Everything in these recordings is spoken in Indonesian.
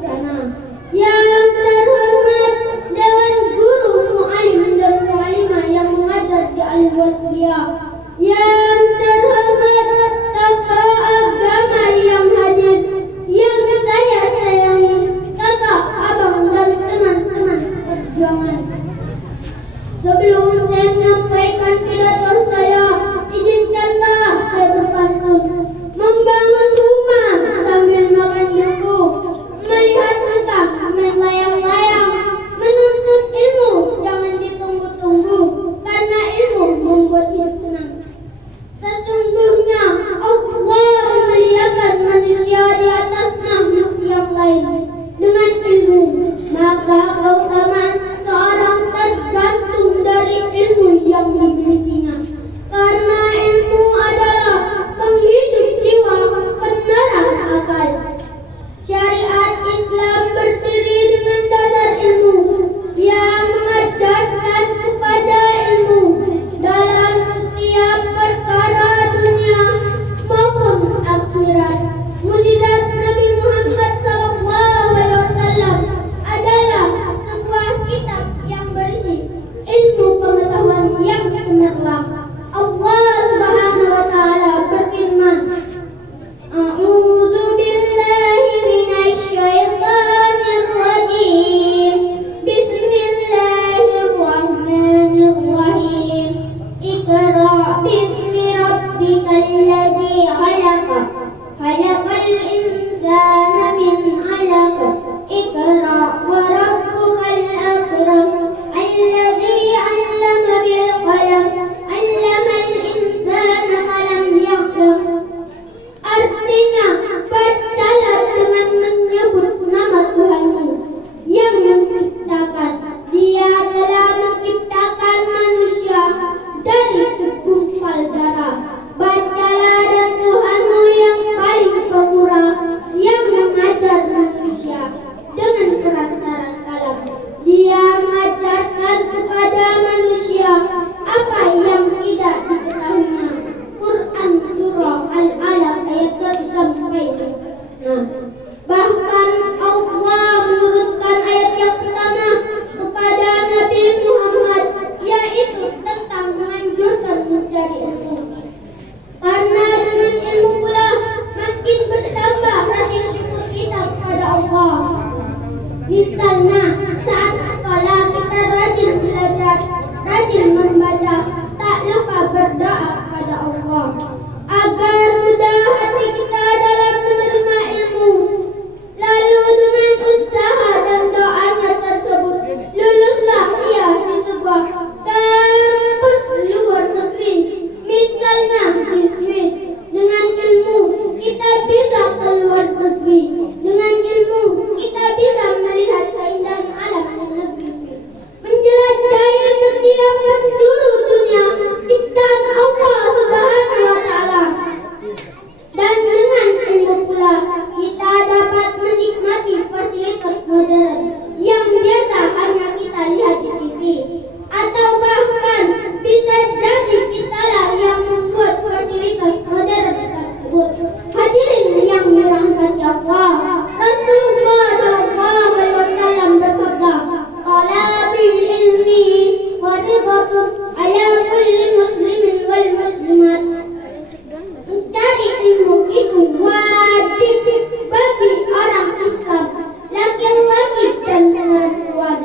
bijaksana. Yang terhormat Dewan Guru Mu'alim dan Mu'alimah yang mengajar di Al-Wasliyah. Yang terhormat tokoh agama yang hadir, yang saya sayangi, kakak, abang, dan teman-teman seperjuangan. Sebelum saya menyampaikan pidato saya, izinkanlah saya berpantun. Membangun rumah sambil makan buku, melihat hutan, main layang-layang, menuntut ilmu jangan ditunggu-tunggu, karena ilmu membuat hidup senang. Sesungguhnya Allah memuliakan manusia di atas makhluk yang lain dengan ilmu, maka keutamaan seseorang tergantung dari ilmu yang dimilikinya. Karena ilmu adalah penghidup jiwa, penerang akal. Syariat Islam berdiri dengan dasar ilmu yang mengajarkan kepada ilmu dalam setiap perkara dunia maupun akhirat. Mukjizat Nabi Muhammad SAW adalah sebuah kitab yang berisi ilmu pengetahuan yang cemerlang. Allah Subhanahu wa taala berfirman, A'udzu billahi minasy syaithanir rajim. Bismillahirrahmanirrahim. Iqra bismi rabbikal ladzi khalaq. Khalaqal insana min 'alaq. Iqra wa rabbukal akram. Alladzi 'allama bil qalam. 'Allamal insana ma lam ya'lam. Artinya, bacalah dengan menyebut nama Tuhanmu yang menciptakan. Dia telah menciptakan manusia dari segumpal darah. Bacalah dan Tuhanmu yang paling pemurah yang mengajar manusia dengan perantaran kalam. Dia mengajarkan kepada manusia apa yang tidak diketahuinya. Quran Surah Al-Alaq ayat 1 sampai 6. Bahkan Allah menurunkan ayat yang pertama kepada Nabi Muhammad, yaitu tentang menganjurkan mencari ilmu. Karena dengan ilmu pula makin bertambah rasa syukur kita kepada Allah. Misalnya, saat sekolah kita rajin belajar, rajin membaca, tak lupa berdoa kepada Allah agar mudah hati kita dalam menerima ilmu. Lalu dengan usaha dan doanya tersebut, luluslah ia di sebuah kampus luar negeri, misalnya di Swiss. Dengan ilmu kita bisa ke luar negeri. Dengan ilmu kita bisa melihat keindahan alam di negeri Swiss, menjelajahi setiap penjuru dunia ciptaan Allah Subhanahu wa taala. Dan dengan ilmu pula kita dapat menikmati fasilitas modern yang biasa hanya kita lihat di TV, atau bahkan bisa jadi kitalah yang membuat fasilitas modern tersebut. Hadirin yang dirahmati Allah, Rasulullah SAW bersabda, "Qala bil ilmi fardhatun ala kulli muslimin wal muslimat." Mencari ilmu itu wajib bagi orang Islam, laki-laki dan perempuan.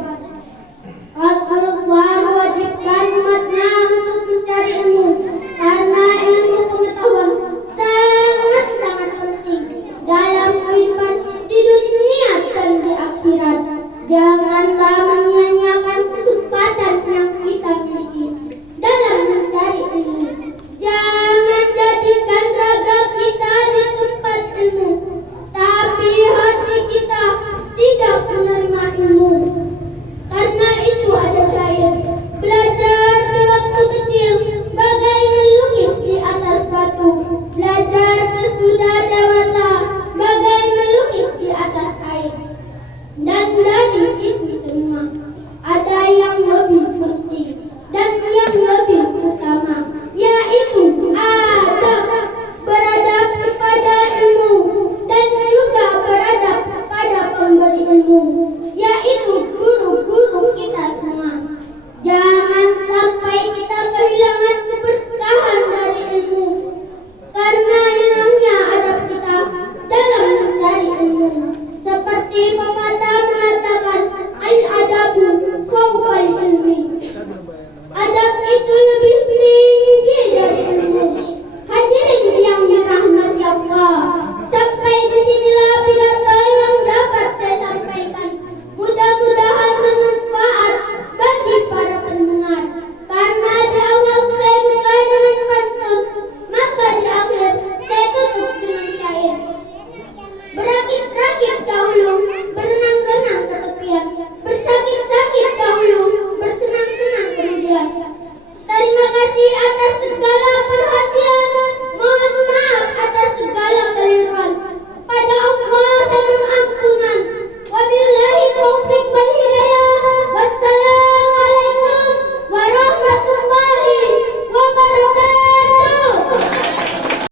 Rasulullah mewajibkan umatnya untuk mencari ilmu karena ilmu pengetahuan sangat-sangat penting dalam kehidupan di dunia dan di akhirat. Janganlah menyia-nyiakan kesempatan yang kita miliki dalam mencari ilmu. Jangan jadikan raga kita di tempat ilmu, tapi hati kita tidak menerima ilmu. Karena itu ada syair, belajar di waktu kecil bagai melukis di atas batu, belajar sesudah dewasa bagai melukis di atas air. Dan dari itu semua ilmu, yaitu